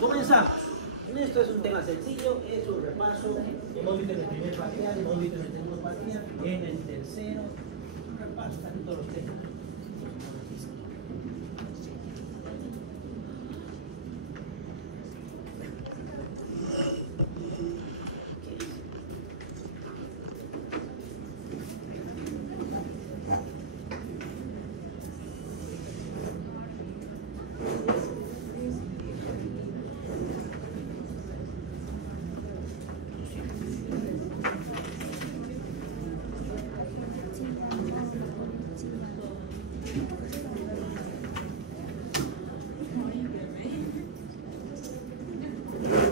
Comenzamos. Esto es un tema sencillo, es un repaso. Hemos visto en el primer parcial, hemos visto en el segundo parcial, en el tercero. Un repaso, están todos los temas.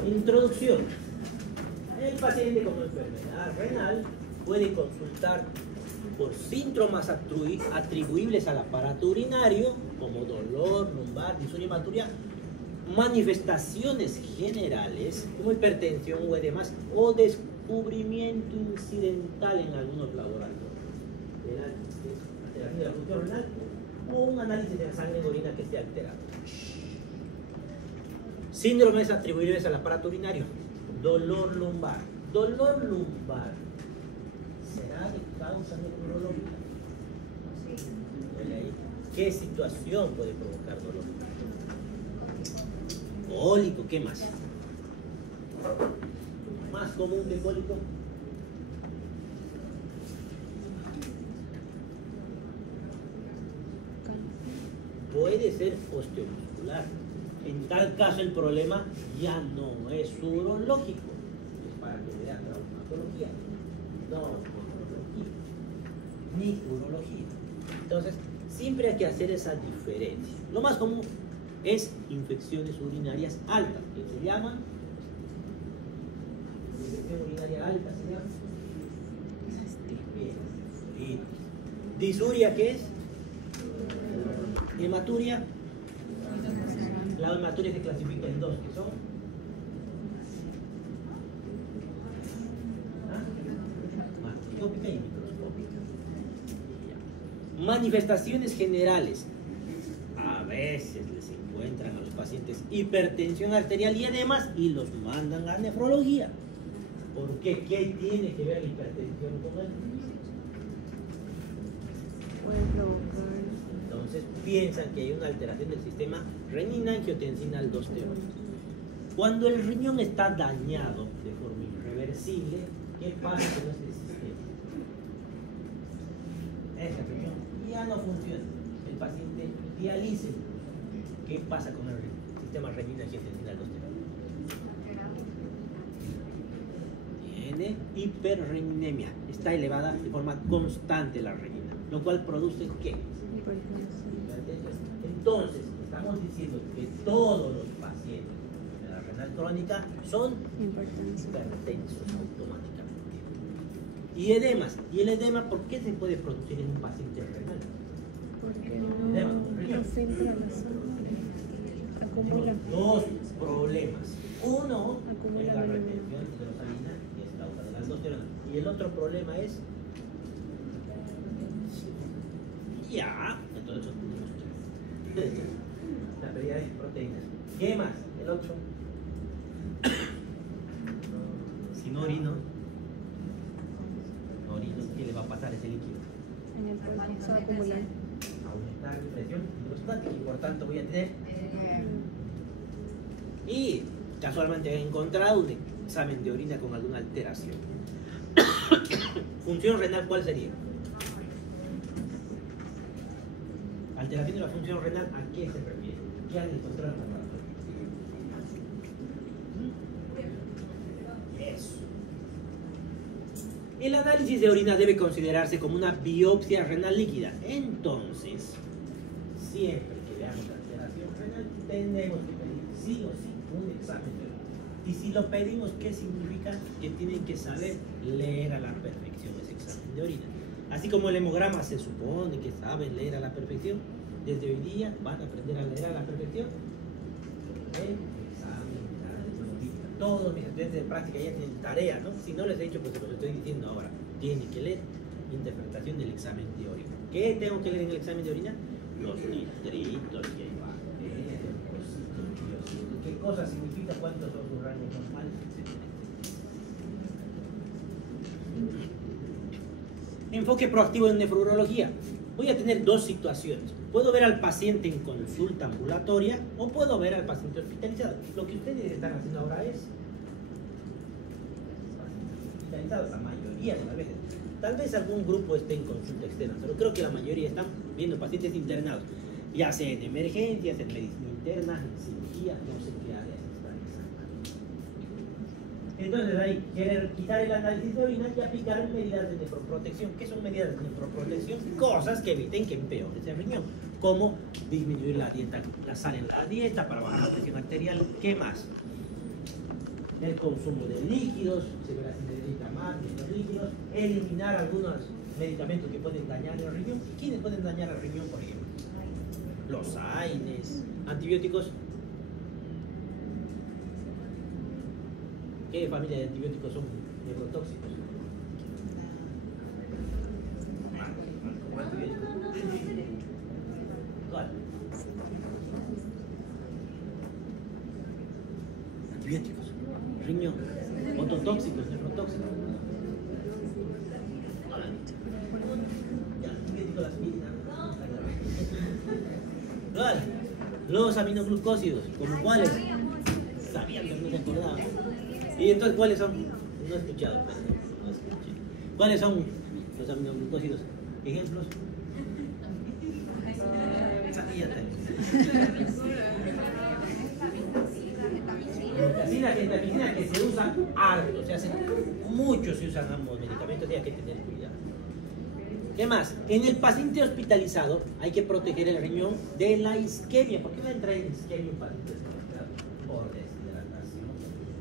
Introducción. El paciente con enfermedad renal puede consultar por síntomas atribuibles al aparato urinario, como dolor, lumbar, disuria hematuria, manifestaciones generales, como hipertensión o edemas, o descubrimiento incidental en algunos laboratorios. Alteración de la función renal o un análisis de la sangre en orina que esté alterado. Síndromes atribuibles al aparato urinario. Dolor lumbar. Dolor lumbar. ¿Será de causa neurológica? ¿Qué situación puede provocar dolor? Cólico, ¿qué más? Más común que cólico. Puede ser osteomuscular. En tal caso el problema ya no es urológico, es para que vea traumatología, no urología, ni urología. Entonces, siempre hay que hacer esa diferencia. Lo más común es infecciones urinarias altas, que se llaman, infección urinaria alta se llama, y disuria, ¿qué es? Hematuria. La hematuria se clasifica en dos, que son macroscópica y microscópica. Manifestaciones generales. A veces les encuentran a los pacientes hipertensión arterial y edemas y los mandan a nefrología. ¿Por qué? ¿Qué tiene que ver la hipertensión con el? Entonces piensan que hay una alteración del sistema renina-angiotensina-aldosterona. Cuando el riñón está dañado de forma irreversible, ¿qué pasa con ese sistema? Ese riñón ya no funciona. El paciente dializa. ¿Qué pasa con el sistema renina-angiotensina-aldosterona? Tiene hiperreninemia. Está elevada de forma constante la renina, lo cual produce ¿qué? Entonces, estamos diciendo que todos los pacientes de la renal crónica son hipertensos automáticamente. Y edemas. ¿Y el edema por qué se puede producir en un paciente renal? Porque no filtra la sangre, acumula. Dos problemas. Uno Acumula es la veneno. retención de hidrosalina, que es causa de la aldosterona. Y el otro problema es ya, entonces la pérdida de proteínas. ¿Qué más? El otro. Si no orino, ¿qué le va a pasar a ese líquido? En el pulmón se va a acumular. Aumentar mi presión hidrostática y por tanto voy a tener. Y casualmente he encontrado un examen de orina con alguna alteración. Función renal, ¿cuál sería? Alteración de la función renal, ¿a qué se refiere? ¿Qué han encontrado en el laboratorio? Eso. El análisis de orina debe considerarse como una biopsia renal líquida. Entonces, siempre que veamos alteración renal, tenemos que pedir sí o sí un examen de orina. Y si lo pedimos, ¿qué significa? Que tienen que saber leer a la perfección ese examen de orina. Así como el hemograma se supone que saben leer a la perfección, desde hoy día van a aprender a leer a la perfección el examen de orina. Todos mis estudiantes de práctica ya tienen tarea, ¿no? Si no les he dicho, pues se los estoy diciendo ahora. Tienen que leer interpretación del examen de orina. ¿Qué tengo que leer en el examen de orina? Los nitritos que hay. ¿Qué cosa significa, cuántos son sus rangos normales, etc. Enfoque proactivo en nefrología. Voy a tener dos situaciones. Puedo ver al paciente en consulta ambulatoria o puedo ver al paciente hospitalizado. Lo que ustedes están haciendo ahora es hospitalizados, la mayoría de las veces. Tal vez algún grupo esté en consulta externa, pero creo que la mayoría están viendo pacientes internados, ya sea en emergencias, en medicina interna, en cirugía, no sé qué áreas están exactamente. Entonces ahí quieren quitar el análisis de orina y aplicar medidas de nefroprotección. ¿Qué son medidas de nefroprotección? Cosas que eviten que empeore ese riñón, como disminuir la dieta, la sal en la dieta para bajar la presión arterial. ¿Qué más? El consumo de líquidos, se verá si necesita más de los líquidos, eliminar algunos medicamentos que pueden dañar el riñón. ¿Quiénes pueden dañar el riñón, por ejemplo? Los AINES, antibióticos. ¿Qué familia de antibióticos son neurotóxicos? ¿Cuál? Antibióticos, riñón, ototóxicos, neurotóxicos. Antibióticos, la aspirina. ¿Cuál? Los aminoglucósidos, ¿como cuáles? Sabían que no se acordaban. ¿Y entonces cuáles son? No he escuchado, pero no escuché. ¿Cuáles son los aminoglucósidos? ¿Ejemplos? Sabía la gentamicina que se usan harto, se hacen mucho, se usan ambos medicamentos y hay que tener cuidado. ¿Qué más? En el paciente hospitalizado hay que proteger el riñón de la isquemia. ¿Por qué va a entrar en isquemia un paciente hospitalizado? Por deshidratación,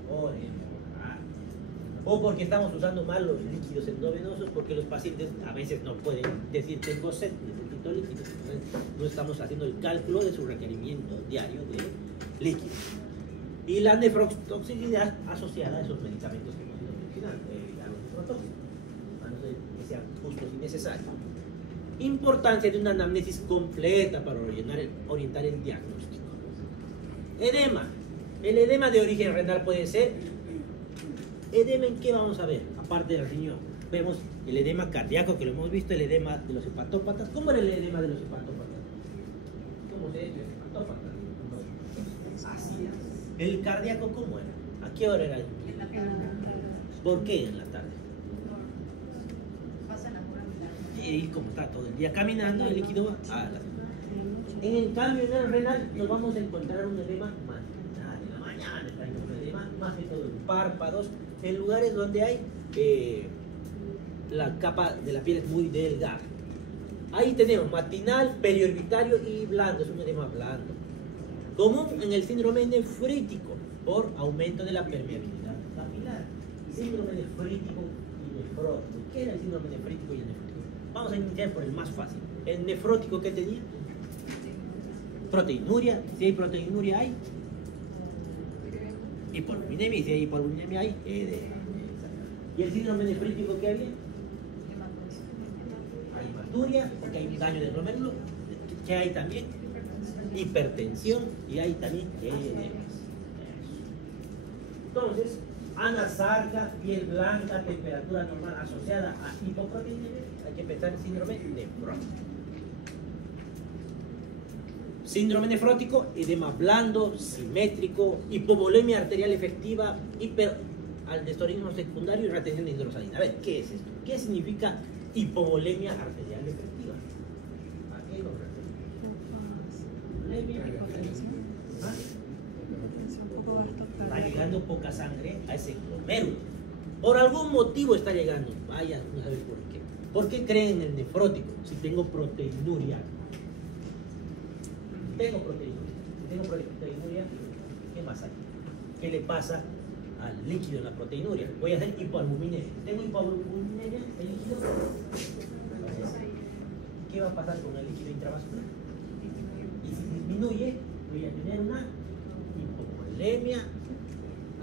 por hemorragia, o porque estamos usando mal los líquidos endovenosos, porque los pacientes a veces no pueden decir tengo sed, necesito líquidos. Entonces no estamos haciendo el cálculo de su requerimiento diario de líquidos. Y la nefrotoxicidad asociada a esos medicamentos que hemos ido mencionando, evitar los nefrotóxicos, a no ser que sean justos y necesarios. Importancia de una anamnesis completa para orientar el diagnóstico. Edema. El edema de origen renal puede ser. ¿Edema en qué vamos a ver? Aparte del riñón. Vemos el edema cardíaco, que lo hemos visto, el edema de los hepatópatas. ¿Cómo era el edema de los hepatópatas? ¿Cómo se dice hepatópatas? Así es. ¿El cardíaco cómo era? ¿A qué hora era? En la tarde. ¿Por qué en la tarde? Y como está todo el día caminando, el líquido va a la... En el cambio, en el renal nos vamos a encontrar un edema matinal. En la mañana está un edema, más que todo en párpados, en lugares donde hay la capa de la piel es muy delgada. Ahí tenemos matinal, periorbitario y blando, es un edema blando. Común en el síndrome nefrítico por aumento de la permeabilidad capilar. Síndrome nefrítico y nefrótico. ¿Qué era el síndrome nefrítico y el nefrótico? Vamos a iniciar por el más fácil. El nefrótico, ¿qué tenía? Proteinuria. Si hay proteinuria, hay hipolipidemia. Y si hay hipolipidemia, hay edema. ¿Y el síndrome nefrítico qué había? Hay hematuria, porque hay un daño del glomérulo. ¿Qué hay también? Hipertensión y hay también edemas. Entonces, anasarca, piel blanca, temperatura normal asociada a hipoproteinemia, hay que pensar en síndrome nefrótico. Síndrome nefrótico, edema blando, simétrico, hipovolemia arterial efectiva, hiperaldosteronismo secundario y retención de hidrosalina. A ver, ¿qué es esto? ¿Qué significa hipovolemia arterial efectiva? ¿A qué nos referimos? ¿Ah? Está llegando poca sangre a ese glomérulo. Por algún motivo está llegando. Vaya, no sabe por qué. ¿Por qué creen en el nefrótico? Si tengo proteinuria. Si tengo proteinuria, ¿qué más hay? ¿Qué le pasa al líquido en la proteinuria? Voy a hacer hipoalbuminemia. ¿Tengo hipoalbuminemia? ¿El líquido? ¿Qué va a pasar con el líquido intravascular? Y si disminuye, voy a tener una hipovolemia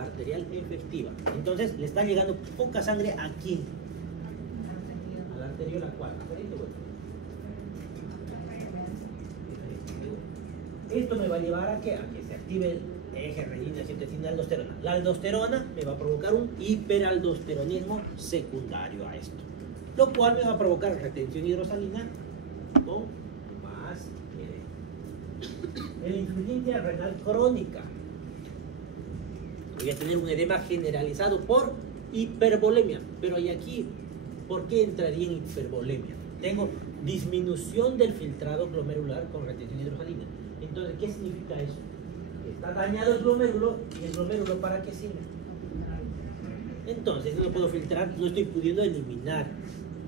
arterial efectiva. Entonces le está llegando poca sangre aquí, a la arteriola 4. Esto me va a llevar a que se active eje renina-angiotensina, aldosterona. La aldosterona me va a provocar un hiperaldosteronismo secundario a esto, lo cual me va a provocar retención hidrosalina con más edema. La insuficiencia renal crónica. Voy a tener un edema generalizado por hipervolemia. Pero hay aquí, ¿por qué entraría en hipervolemia? Tengo disminución del filtrado glomerular con retención hidrosalina. Entonces, ¿qué significa eso? Está dañado el glomérulo, y el glomérulo ¿para qué sirve? Entonces, si no puedo filtrar, no estoy pudiendo eliminar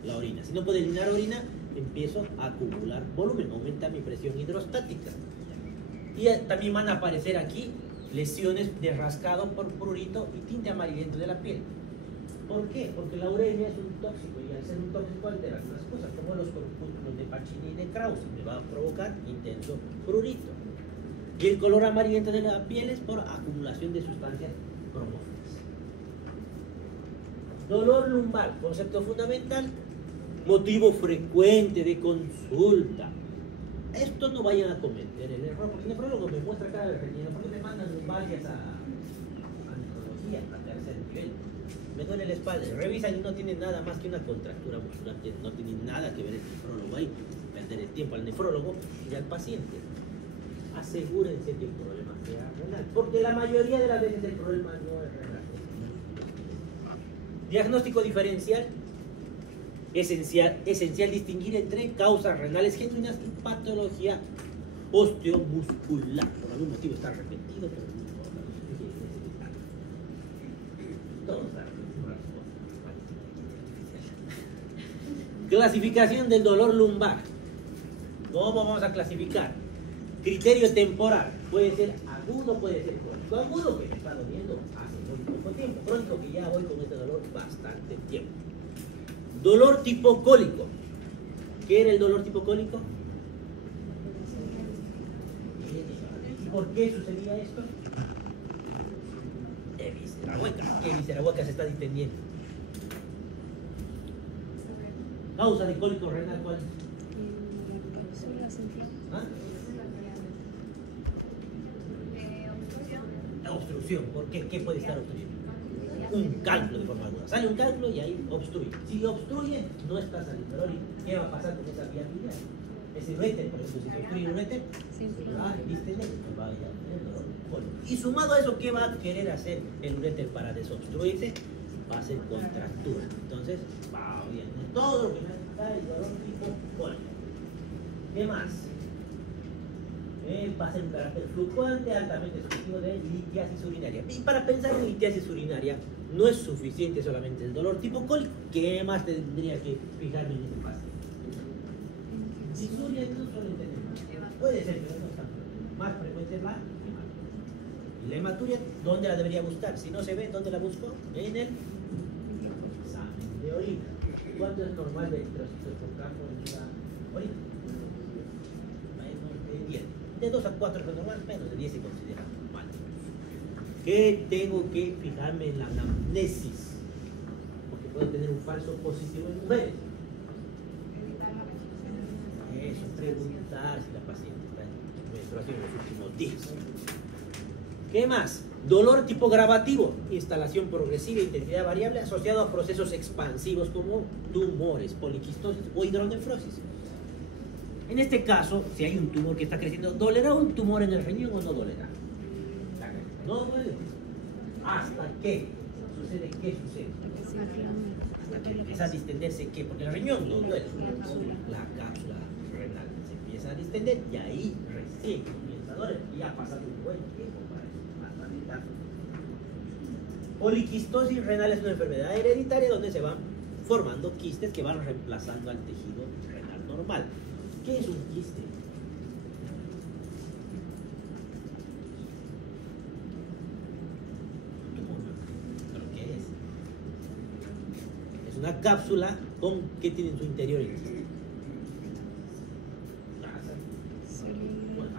la orina. Si no puedo eliminar orina, empiezo a acumular volumen, aumenta mi presión hidrostática. Y también van a aparecer aquí lesiones de rascado por prurito y tinte amarillento de la piel. ¿Por qué? Porque la urea es un tóxico, y al ser un tóxico altera algunas cosas, como los corpúsculos de Pacini y de Krause, me va a provocar intenso prurito. Y el color amarillento de la piel es por acumulación de sustancias cromófilas. Dolor lumbar, concepto fundamental, motivo frecuente de consulta. Esto no vayan a cometer el error, porque el nefrólogo me muestra cada vez relleno, porque me mandan lumbalgias a nefrología, a tercer nivel. Me duele la espalda, revisan y no tiene nada más que una contractura muscular, que no tiene nada que ver el nefrólogo ahí, perder el tiempo al nefrólogo y al paciente. Asegúrense que el problema sea renal, porque la mayoría de las veces el problema no es renal. Diagnóstico diferencial. Esencial distinguir entre causas renales genuinas y patología osteomuscular. Por algún motivo está repetido, pero no importa. Todo está repetido. Clasificación del dolor lumbar. ¿Cómo vamos a clasificar? Criterio temporal. Puede ser agudo, puede ser crónico. Agudo, que me está doliendo hace muy poco tiempo. Crónico, que ya voy con este dolor bastante tiempo. Dolor tipo cólico. ¿Qué era el dolor tipo cólico? ¿Y por qué sucedía esto? Víscera hueca. ¿Qué víscera hueca se está distendiendo? Causa de cólico renal, ¿cuál es? ¿Ah? La obstrucción. ¿Por qué? ¿Qué puede estar obstruyendo? Un cálculo de forma aguda. Sale un cálculo y ahí obstruye. Si obstruye, no está saliendo la orina. ¿Qué va a pasar con esa vía biliar? Ese uréter, por ejemplo, si se obstruye un uréter, ¿viste? Vaya a tener dolor. Bueno, y sumado a eso, ¿qué va a querer hacer el uréter para desobstruirse? Va a hacer contractura. Entonces, va bien. Todo lo que me hace el dolor tipo cólico. ¿Qué más? Va a ser un carácter fluctuante, altamente sugestivo de litiasis urinaria. Y para pensar en litiasis urinaria, no es suficiente solamente el dolor tipo cólico. ¿Qué más tendría que fijarme en este paciente? Disuria no suelen tener más. Puede ser, pero no es tan frecuente. Más frecuente es la hematuria. ¿Y la hematuria dónde la debería buscar? Si no se ve, ¿dónde la busco? En el examen de orina. ¿Cuánto es normal de eritrocitos por campo en la orina? Menos de 10. De 2 a 4 es normal, menos de 10 se considera normal. ¿Qué tengo que fijarme en la anamnesis? Porque puedo tener un falso positivo en mujeres. Eso, preguntar si la paciente está en menstruación en los últimos días. ¿Qué más? Dolor tipo gravativo, instalación progresiva e intensidad variable asociado a procesos expansivos como tumores, poliquistosis o hidronefrosis. En este caso, si hay un tumor que está creciendo, ¿dolerá un tumor en el riñón o no dolerá? No duele. ¿Hasta qué? ¿Sucede qué sucede? Hasta que empieza a distenderse, ¿qué? Porque el riñón no duele. La cápsula renal se empieza a distender y ahí recién comienza a doler. Y ya ha pasado un buen tiempo para eso. Poliquistosis renal es una enfermedad hereditaria donde se van formando quistes que van reemplazando al tejido renal normal. ¿Qué es un quiste? ¿Pero qué es? Es una cápsula con ¿qué tiene en su interior el quiste? Grasa. Bueno,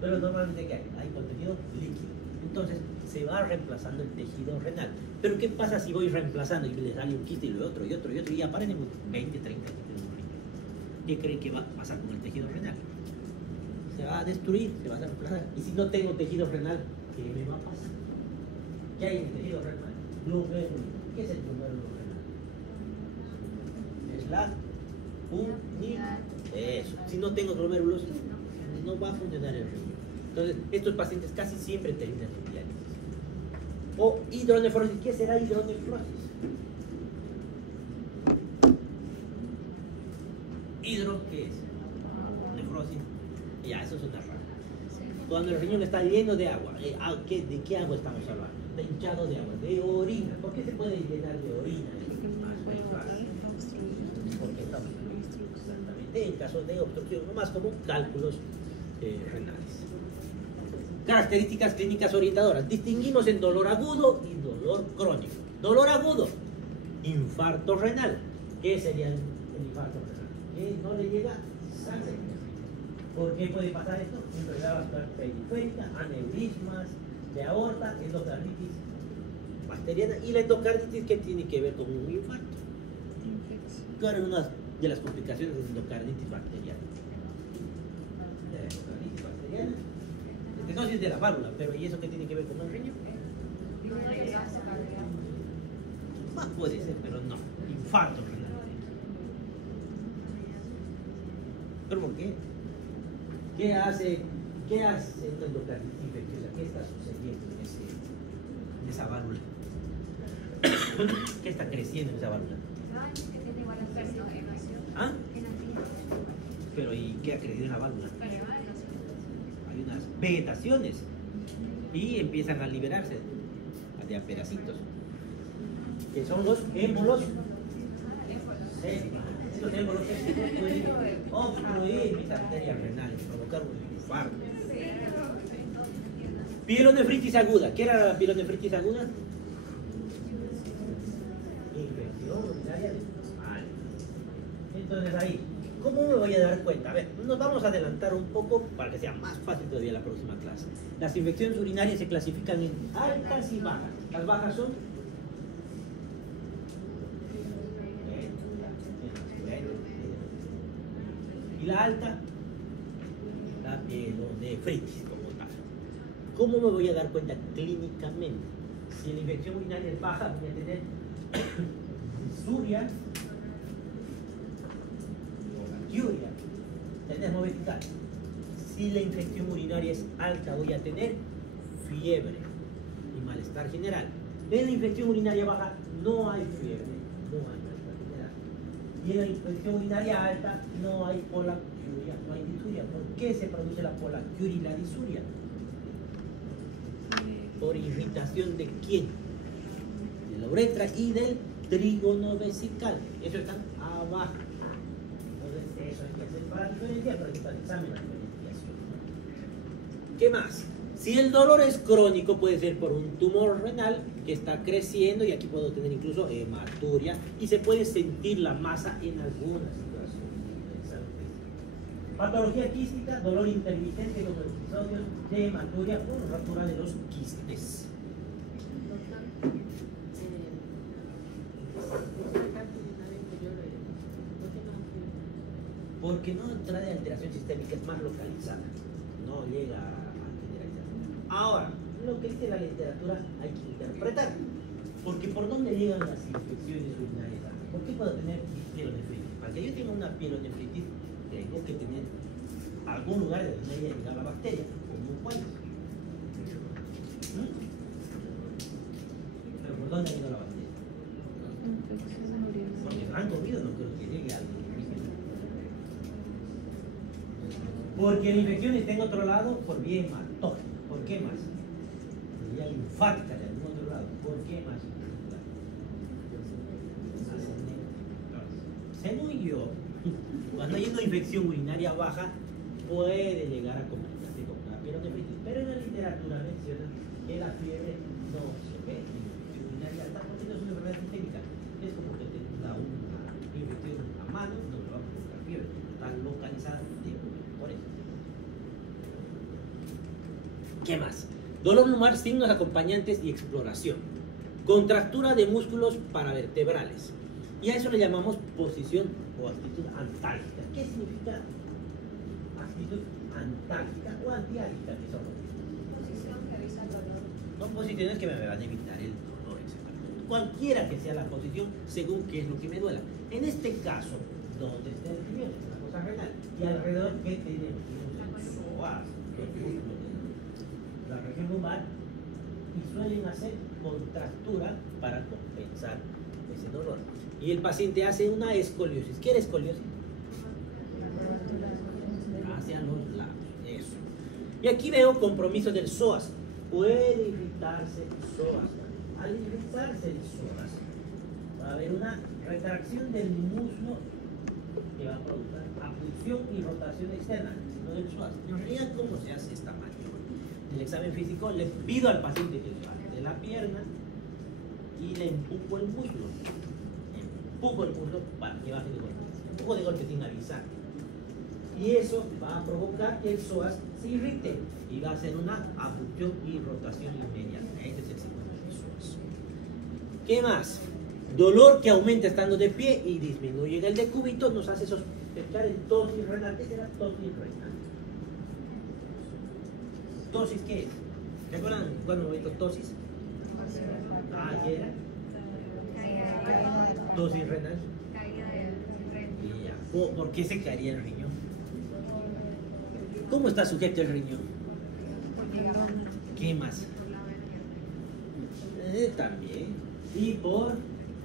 pero normalmente ¿qué hay? Hay contenido líquido. Entonces se va reemplazando el tejido renal. Pero ¿qué pasa si voy reemplazando y le sale un quiste y lo otro y otro y otro y aparecen 20, 30 quistes? ¿Qué creen que va a pasar con el tejido renal? Se se va a destruir, se va a desplazar. Y si no tengo tejido renal, ¿qué me va a pasar? ¿Qué hay en el tejido renal? Glomérulo. ¿Qué es el glomérulo renal? Es la unidad. Eso. Si no tengo glomérulos, no va a funcionar el riñón. Entonces, estos pacientes casi siempre terminan en diálisis. O hidronefrosis. ¿Qué será hidronefrosis? Hidro, ¿qué es? Nefrosis. Ya, eso es una rara. Cuando el riñón está lleno de agua, ¿de qué agua estamos hablando? De hinchado de agua, de orina. ¿Por qué se puede llenar de orina? Porque estamos exactamente en caso de obstrucción, no más común, cálculos renales. Características clínicas orientadoras. Distinguimos en dolor agudo y dolor crónico. Dolor agudo, infarto renal. ¿Qué sería el infarto renal? Que no le llega sangre. ¿Por qué puede pasar esto? Enfermedad vascular periférica, aneurismas de aorta, endocarditis bacteriana. Y la endocarditis, ¿qué tiene que ver con un infarto? Claro, es una de las complicaciones de endocarditis bacteriana. De la endocarditis bacteriana. Estenosis de la válvula, pero ¿y eso qué tiene que ver con el riñón? Puede ser, pero no. Infarto renal. ¿Pero por qué? ¿Qué hace esta endocarditis infecciosa? ¿Qué está sucediendo en esa válvula? ¿Qué está creciendo en esa válvula? ¿Ah? Pero ¿y qué ha crecido en la válvula? Hay unas vegetaciones y empiezan a liberarse de pedacitos, que son los émbolos sépticos. Estos émbolos sépticos pueden obstruir mis arterias renales, provocar un infarto. Pielonefritis aguda. ¿Qué era la pielonefritis aguda? Infección urinaria de mal. Entonces ahí, ¿cómo me voy a dar cuenta? A ver, nos vamos a adelantar un poco para que sea más fácil todavía la próxima clase. Las infecciones urinarias se clasifican en altas y bajas. Las bajas son y la alta, la pielonefritis como tal. ¿Cómo me voy a dar cuenta clínicamente? Si la infección urinaria es baja, voy a tener disuria, oliguria, tenesmo vertical. Si la infección urinaria es alta, voy a tener fiebre y malestar general. En la infección urinaria baja no hay fiebre, no hay malestar general. Y en la infección urinaria alta no hay polacuria, no hay disuria. ¿Por qué se produce la polacuria y la disuria? Por irritación de quién? De la uretra y del trígono vesical. Eso están abajo. Entonces eso hay que hacer para diferenciar, para el examen la diferenciación. ¿Qué más? Si el dolor es crónico, puede ser por un tumor renal que está creciendo, y aquí puedo tener incluso hematuria, y se puede sentir la masa en algunas situaciones. Patología quística, dolor intermitente con episodios de hematuria o rotura de los quistes. Porque no trae alteración sistémica, es más localizada, no llega a generalización. Ahora, lo que dice la literatura hay que interpretar, porque ¿por dónde llegan las infecciones urinarias? ¿Por qué puedo tener pielonefritis? Para que yo tenga una pielonefritis, tengo que tener algún lugar de donde haya llegado la bacteria, como un cuello. ¿Pero por dónde ha llegado la bacteria? Porque no han comido, no creo que llegue algo. Porque la infección está en otro lado por vía hematógena. ¿Por qué más? Por vía linfática de algún otro lado. ¿Por qué más? Según yo, cuando hay una infección urinaria baja, puede llegar a complicarse con una pielonefritis. Pero en la literatura menciona que la fiebre no se ve en la infección urinaria alta porque no es una enfermedad sistémica. Es como que te da una infección a mano, no te va a provocar fiebre. Está localizada por eso. ¿Qué más? Dolor lumbar, signos acompañantes y exploración. Contractura de músculos paravertebrales. Y a eso le llamamos posición o actitud antálgica. ¿Qué significa actitud antálgica o antiálgica, que son posiciones que me van a evitar el dolor, exactamente. Cualquiera que sea la posición, según qué es lo que me duela. En este caso, ¿dónde está el riñón? Es una cosa renal. Y alrededor, ¿qué tenemos? Tenemos el psoas, la región lumbar, y suelen hacer contractura para compensar ese dolor. Y el paciente hace una escoliosis. ¿Qué era escoliosis? Hacia los lados, eso. Y aquí veo compromiso del psoas. Puede irritarse el psoas. Al irritarse el psoas, va a haber una retracción del muslo que va a provocar abducción y rotación externa, sino del psoas. En realidad, ¿cómo se hace esta maniobra? En el examen físico le pido al paciente que levante la pierna y le empujo el muslo. Empujo el muslo para que baje de golpe. Empujo de golpe sin avisar. Y eso va a provocar que el psoas se irrite y va a hacer una abducción y rotación inmediata. Este es el síndrome del psoas. ¿Qué más? Dolor que aumenta estando de pie y disminuye en el decúbito nos hace sospechar en tosis renal. ¿Qué será tosis renal? ¿Tosis qué es? ¿Se acuerdan cuando me dijo tosis? Ayer. Tosis renal. ¿Por qué se caería el riñón? ¿Cómo está sujeto el riñón? ¿Qué más? También. Y por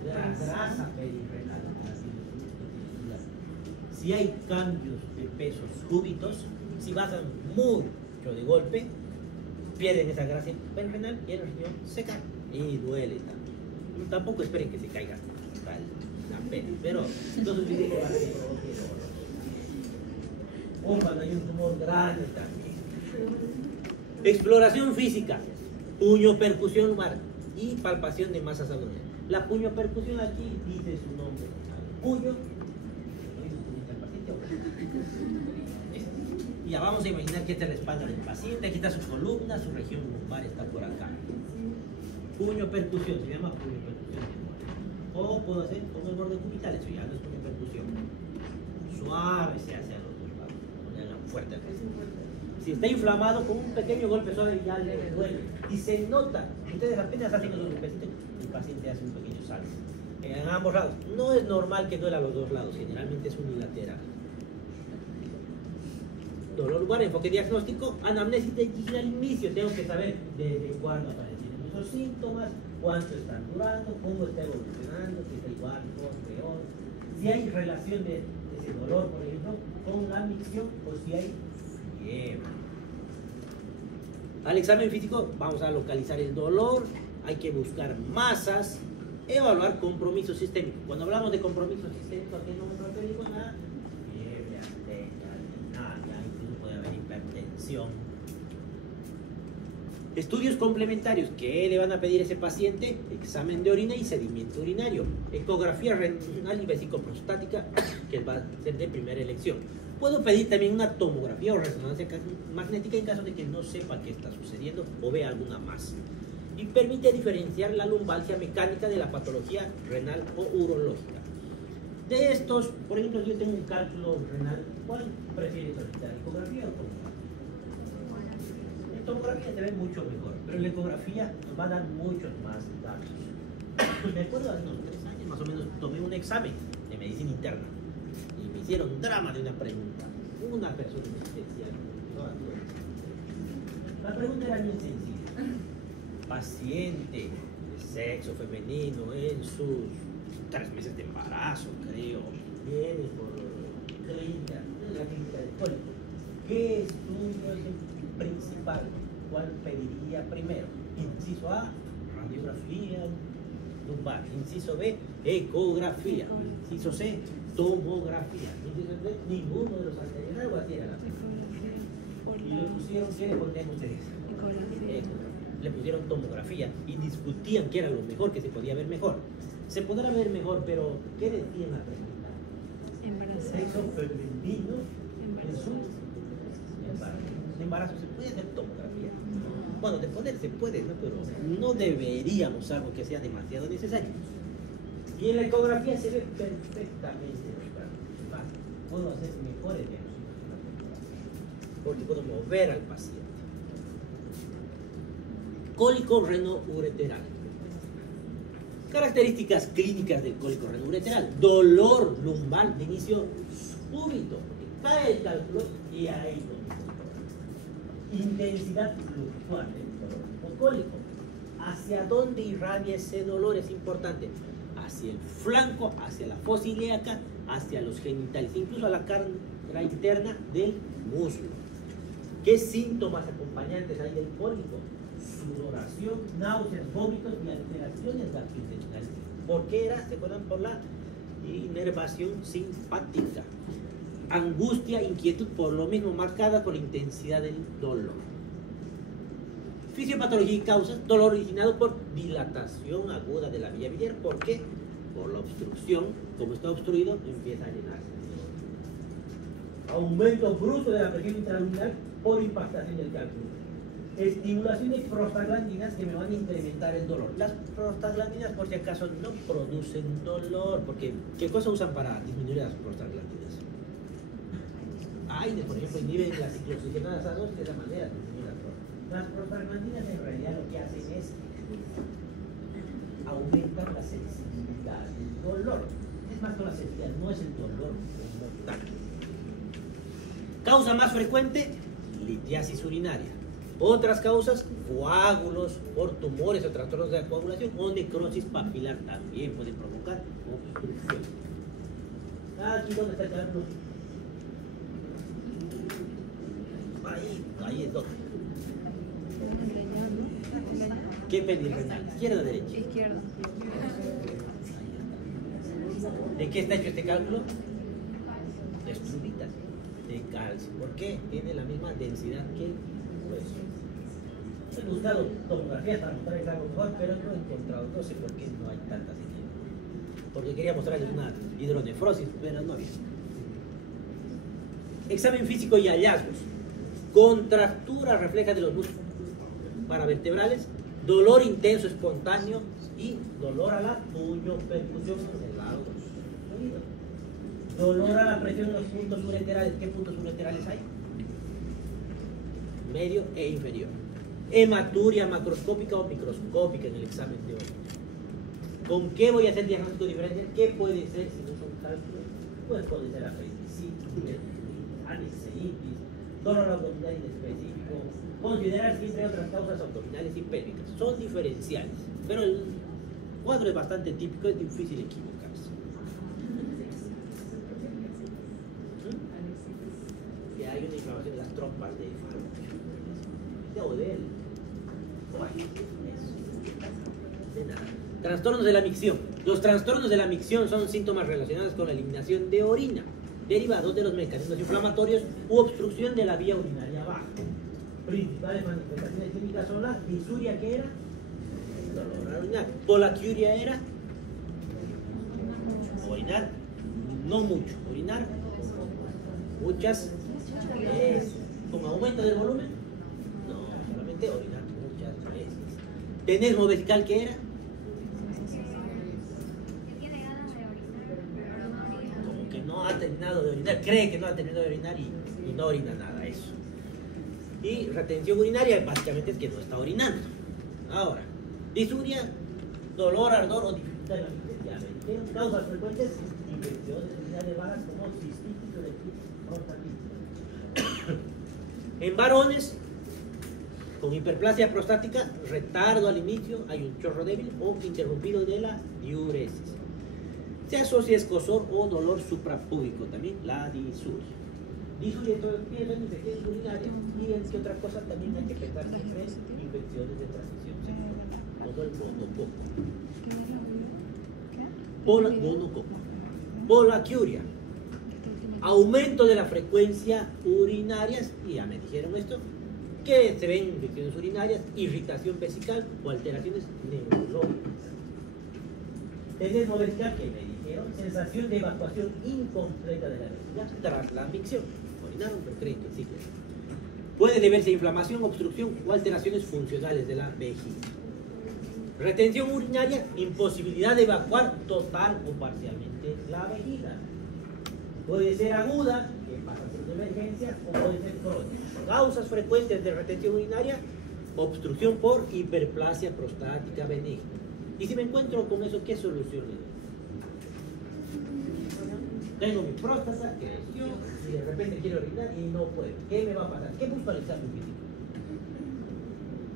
la grasa perirenal. Si hay cambios de pesos súbitos, si bajan mucho de golpe, pierden esa grasa perirenal y el riñón se cae. Y duele también. Tampoco esperen que se caiga la pena, pero no se olviden que va a ser dolor. O cuando hay un tumor grande también. Exploración física, puño percusión lumbar y palpación de masas abdominales. La puño percusión aquí dice su nombre. Puño. Y ya vamos a imaginar que esta es la espalda del paciente, aquí está su columna, su región lumbar está por acá. Puño percusión, se llama puño percusión. O puedo hacer con el borde cubital, eso ya no es puño percusión. Suave se hace a los dos lados, ponerla fuerte al paciente. Si está inflamado, con un pequeño golpe suave ya le duele. Y se nota, ustedes apenas hacen los golpecitos, el paciente hace un pequeño salto. En ambos lados. No es normal que duela a los dos lados, generalmente es unilateral. Dolor lumbar, enfoque diagnóstico, anamnesis de al inicio. Tengo que saber desde cuándo aparecen esos síntomas, cuánto están durando, cómo está evolucionando, si está igual, mejor, peor. Si hay relación de ese dolor, por ejemplo, con la micción o si hay fiebre. Al examen físico vamos a localizar el dolor, hay que buscar masas, evaluar compromiso sistémico. Cuando hablamos de compromiso sistémico, ¿a qué nos referimos? A fiebre, astenia, alinaria, incluso puede haber hipertensión. Estudios complementarios que le van a pedir a ese paciente: examen de orina y sedimento urinario, ecografía renal y vesicoprostática, que va a ser de primera elección. Puedo pedir también una tomografía o resonancia magnética en caso de que no sepa qué está sucediendo o vea alguna más. Y permite diferenciar la lumbalgia mecánica de la patología renal o urológica. De estos, por ejemplo, si yo tengo un cálculo renal, ¿cuál prefiere solicitar? ¿Ecografía o tomografía? En tomografía se ve mucho mejor, pero en la ecografía nos va a dar muchos más datos. Me acuerdo hace unos 3 años más o menos tomé un examen de medicina interna y me hicieron drama de una pregunta. Una persona especial. La pregunta era bien sencilla. Paciente de sexo femenino en sus 3 meses de embarazo, creo, viene por la clínica de cólico. ¿Qué estudio es el principal? ¿Cuál pediría primero? Inciso A, radiografía lumbar. Inciso B, ecografía. Inciso C, tomografía. Inciso D, ninguno de los anteriores. Algo así era la pregunta. Y le pusieron, ¿qué le ponían ustedes? Ecografía. Le pusieron tomografía y discutían qué era lo mejor, que se podía ver mejor. Se podrá ver mejor, pero ¿qué decía en la pregunta? Sexo femenino en su embarazo. ¿Se puede hacer tomografía? Bueno, de poder se puede, ¿no? Pero no deberíamos algo que sea demasiado necesario. Y en la ecografía se ve perfectamente los brazos. Puedo hacer mejores diagnósticos. porque puedo mover al paciente. Cólico renoureteral. Características clínicas del cólico renoureteral: dolor lumbar de inicio súbito, cae el cálculo y ahí no. Intensidad fluctuante del dolor cólico. ¿Hacia dónde irradia ese dolor? Es importante. Hacia el flanco, hacia la fosa ilíaca, hacia los genitales, incluso a la cara interna del muslo. ¿Qué síntomas acompañantes hay del cólico? Sudoración, náuseas, vómitos y alteraciones gastrointestinales. ¿Por qué era? Se acuerdan, por la inervación simpática. Angustia, inquietud, por lo mismo marcada por la intensidad del dolor. Fisiopatología y causas: dolor originado por dilatación aguda de la vía biliar. ¿Por qué? Por la obstrucción. Como está obstruido, empieza a llenarse. Aumento brusco de la presión intraluminal por impactación del cálculo. Estimulación de prostaglandinas que me van a incrementar el dolor. Las prostaglandinas, por si acaso, no producen dolor, porque ¿qué cosa usan para disminuir las prostaglandinas? Por ejemplo, inhiben las ciclooxigenadas A2, que es la manera de disminuir las prostaglandinas. Las prostaglandinas en realidad lo que hacen es aumentar la sensibilidad del dolor. Es más que la sensibilidad, no es el dolor como tal. Causa más frecuente: litiasis urinaria. Otras causas: coágulos por tumores o trastornos de la coagulación, o necrosis papilar también pueden provocar obstrucción. Aquí donde está el cálculo. Ahí es donde. ¿Qué pedir renal? ¿Izquierda o derecha? Izquierda. ¿De qué está hecho este cálculo? De estrubitas de calcio. ¿Por qué? Tiene la misma densidad que el hueso. He buscado tomografías para mostrarles algo mejor, pero no he encontrado. No sé por qué no hay tantas aquí. Porque quería mostrarles una hidronefrosis, pero no había. Examen físico y hallazgos: contractura refleja de los músculos paravertebrales, dolor intenso espontáneo y dolor a la puño-percusión en el lado del oído. Dolor a la presión en los puntos ureterales. ¿Qué puntos ureterales hay? Medio e inferior. Hematuria macroscópica o microscópica en el examen de orina. ¿Con qué voy a hacer diagnóstico diferencial? ¿Qué puede ser si no son cálculos? Pues puede ser apendicitis, aniseitis, dolor abdominal inespecífico. Considerar siempre otras causas abdominales y pélvicas. Son diferenciales, pero el cuadro es bastante típico, es difícil equivocarse. Y hay una inflamación de las trompas de falopio. De nada. Trastornos de la micción. Los trastornos de la micción son síntomas relacionados con la eliminación de orina, derivados de los mecanismos inflamatorios u obstrucción de la vía urinaria baja. Principales manifestaciones clínicas son la disuria, que era dolor al orinar. Polaquiuria era orinar no mucho, orinar muchas veces. ¿Con aumento del volumen? No, solamente orinar muchas veces. ¿Tener vesical, que era? Como que no ha terminado de orinar, cree que no ha terminado de orinar y no orina nada, eso. Y retención urinaria básicamente es que no está orinando. Ahora, disuria, dolor, ardor o dificultad en la micción. Causas frecuentes: infecciones urinarias bajas como cistitis o prostatitis. En varones con hiperplasia prostática, retardo al inicio, hay un chorro débil o interrumpido de la diuresis. Se asocia escozor o dolor suprapúbico, también la disuria. Disuria, tienen infecciones urinarias y entre otras cosas también hay que pensar siempre en infecciones de transmisión sexual, como el monococo. Polaquiuria: aumento de la frecuencia urinaria, y ya me dijeron esto, que se ven infecciones urinarias, irritación vesical o alteraciones neurológicas. Tenemos vesical, que me dijeron, sensación de evacuación incompleta de la vejiga tras la micción. Orinaron, pero creen que sí. Puede deberse a inflamación, obstrucción o alteraciones funcionales de la vejiga. Retención urinaria: imposibilidad de evacuar total o parcialmente la vejiga. Puede ser aguda, que pasa a ser de emergencias o puede ser crónica. Causas frecuentes de retención urinaria: obstrucción por hiperplasia prostática benigna. Y si me encuentro con eso, ¿qué solución le doy? Tengo mi próstata, creció, y de repente quiero orinar y no puedo. ¿Qué me va a pasar? ¿Qué busco al examen físico?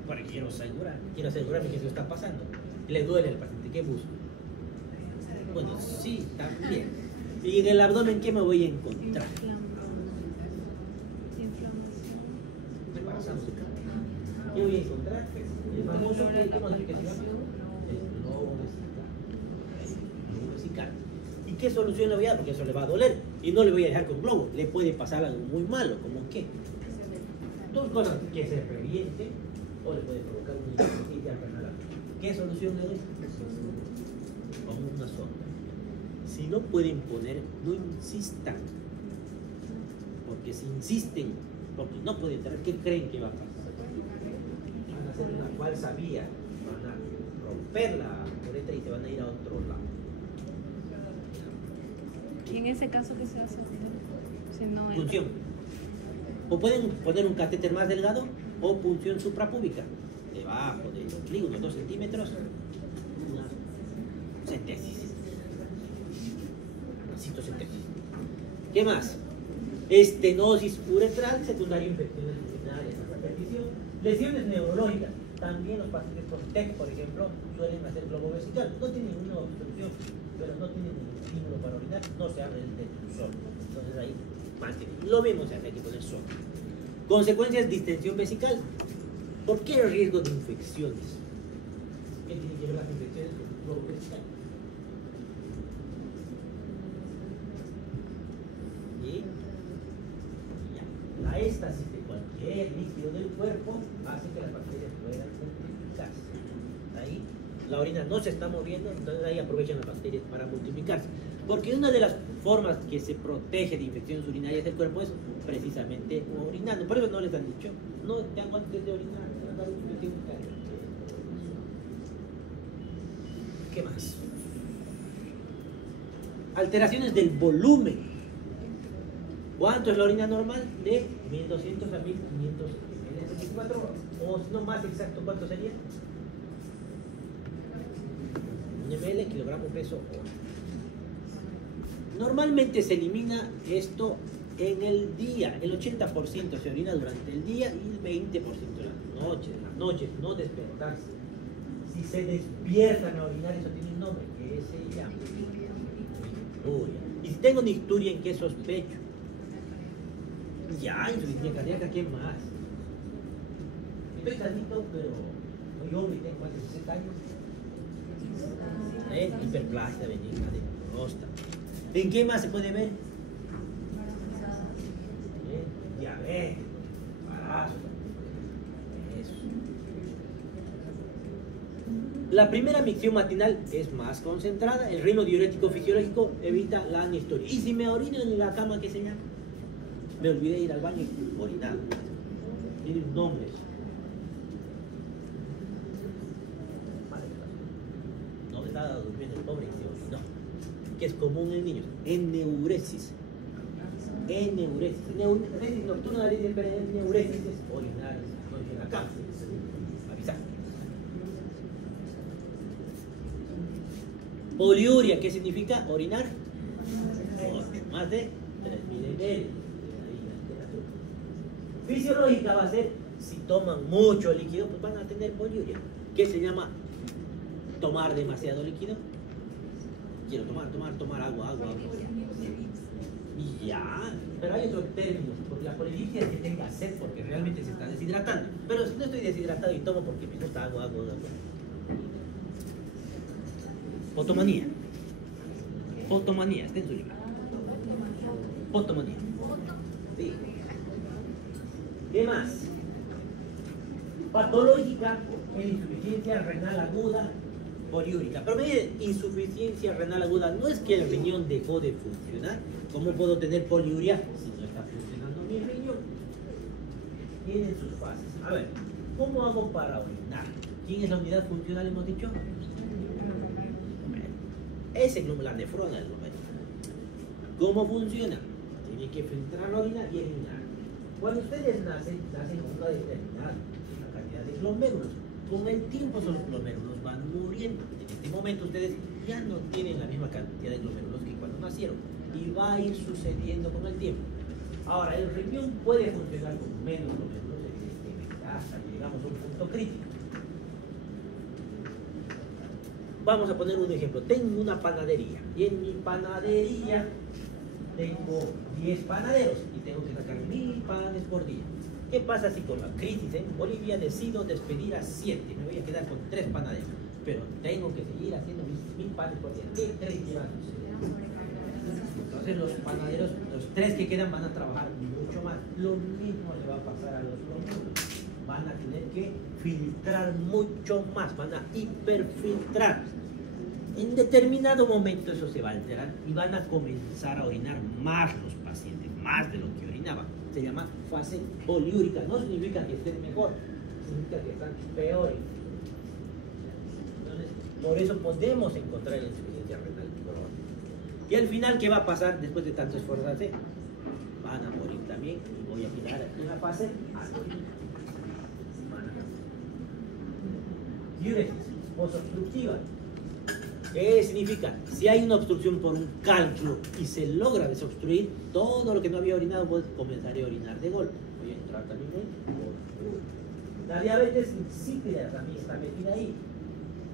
Porque quiero asegurarme que eso está pasando. Le duele al paciente, ¿qué busco? Bueno, sí, también. ¿Y en el abdomen qué me voy a encontrar? Inflamación. ¿Qué voy a encontrar? El famoso, ¿qué hemos dicho que se llama? El globo vesical. ¿Y qué solución le voy a dar? Porque eso le va a doler. Y no le voy a dejar con globo. Le puede pasar algo muy malo, ¿como qué? Dos cosas: que se reviente o le puede provocar una insuficiencia renal. ¿Qué solución le doy? Con una sonda. Si no pueden poner, no insistan. Porque si insisten, porque no pueden entrar, ¿qué creen que va a pasar? Van a hacer una falsa vía, van a romper la uretra y se van a ir a otro lado. ¿Y en ese caso qué se hace? Si no es... Punción. O pueden poner un catéter más delgado o punción suprapúbica, debajo del ombligo, unos 2 centímetros, una centésis. Citocentesis. ¿Qué más? Estenosis uretral, secundaria infecciones urinarias, repetición, lesiones neurológicas. También los pacientes con TEC, por ejemplo, suelen hacer globo vesical. No tienen ninguna obstrucción, pero no tienen ningún estímulo para orinar, no se abre el defusor. Entonces ahí mantienen. Lo mismo se hace, hay que poner sol. Consecuencias: distensión vesical. ¿Por qué el riesgo de infecciones? ¿Qué tienen que ver las infecciones con el globo vesical? La éstasis de cualquier líquido del cuerpo hace que las bacterias puedan multiplicarse. Ahí la orina no se está moviendo, entonces ahí aprovechan las bacterias para multiplicarse. Porque una de las formas que se protege de infecciones urinarias del cuerpo es precisamente orinando. Por eso no les han dicho, no te hago antes de orinar, te van a dar una infección urinaria. ¿Qué más? Alteraciones del volumen. ¿Cuánto es la orina normal? De 1200 a 1500 ml/24 horas. O si no más exacto, ¿cuánto sería? 1 ml, kilogramo, peso, hora. Normalmente se elimina esto en el día. El 80% se orina durante el día y el 20% en la noche. En las noches, no despertarse. Si se despiertan a orinar, eso tiene un nombre, que se llama nicturia. Y si tengo nicturia, ¿en qué sospecho? Ya, insuficiencia cardíaca, ¿qué más? Estoy sanito, pero soy hombre y tengo más de 60 años. Hiperplasia benigna de próstata. ¿En qué más se puede ver? Diabetes, embarazo. Eso. La primera micción matinal es más concentrada. El ritmo diurético fisiológico evita la anestoria. Y si me orino en la cama, ¿qué se llama? Me olvidé de ir al baño y orinar. Tienen nombres. No me estaba durmiendo el pobre y se orinó. Que es común en niños. Eneuresis. Eneuresis. Eneuresis nocturna de eneuresis es orinar en la cama. Avisar. Poliuria, ¿qué significa? Orinar. Más de 3000 ml. Fisiológica va a ser, si toman mucho líquido, pues van a tener poliuria. ¿Qué se llama tomar demasiado líquido? Quiero tomar agua. Y ya, pero hay otro término, porque la poliuria es que tenga sed porque realmente se está deshidratando. Pero si no estoy deshidratado y tomo porque me gusta agua. Potomanía. Potomanía, está en su libro. Potomanía. Sí. ¿Qué más? Patológica, insuficiencia renal aguda poliúrica. Pero mire, insuficiencia renal aguda no es que el riñón dejó de funcionar. ¿Cómo puedo tener poliuria si no está funcionando mi riñón? Tienen sus fases. A ver, ¿cómo hago para orinar? ¿Quién es la unidad funcional, hemos dicho? Es el glomerular, la nefrona del glomerular. ¿Cómo funciona? Tiene que filtrar la orina y eliminar. Cuando ustedes nacen con una determinada cantidad de glomérulos. Con el tiempo esos glomérulos van muriendo. En este momento ustedes ya no tienen la misma cantidad de glomérulos que cuando nacieron. Y va a ir sucediendo con el tiempo. Ahora, el riñón puede funcionar con menos glomérulos, evidentemente, hasta que llegamos a un punto crítico. Vamos a poner un ejemplo. Tengo una panadería y en mi panadería tengo 10 panaderos y tengo que sacar 1000 panes por día. ¿Qué pasa si con la crisis en Bolivia decido despedir a 7? Me voy a quedar con 3 panaderos, pero tengo que seguir haciendo mis 1000 panes por día. ¿Qué creen que va a suceder? Entonces los panaderos, los 3 que quedan van a trabajar mucho más. Lo mismo le va a pasar a los glomérulos. Van a tener que filtrar mucho más, van a hiperfiltrar. En determinado momento eso se va a alterar y van a comenzar a orinar más los pacientes, más de lo que orinaban. Se llama fase poliúrica. No significa que estén mejor, significa que están peores. Entonces, por eso podemos encontrar la insuficiencia renal crónica. Y al final, ¿qué va a pasar después de tanto esforzarse? Van a morir también y voy a quedar en una fase anónima. Diuresis posobstructiva. ¿Qué significa? Si hay una obstrucción por un cálculo y se logra desobstruir, todo lo que no había orinado puede comenzar a orinar de golpe. Voy a entrar también ahí. La diabetes insípida también está metida ahí.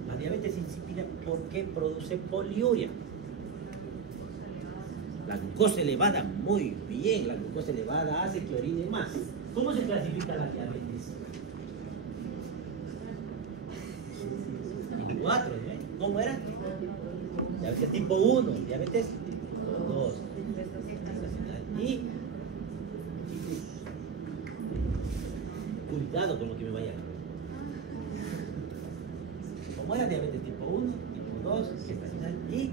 La diabetes insípida, ¿por qué produce poliuria? La glucosa elevada, muy bien, la glucosa elevada hace que orine más. ¿Cómo se clasifica la diabetes? 4, ¿eh? ¿Cómo era? Diabetes tipo 1, diabetes tipo 2. Y cuidado con lo que me vaya a responder. ¿Cómo era? Diabetes tipo 1, tipo 2, gestacional y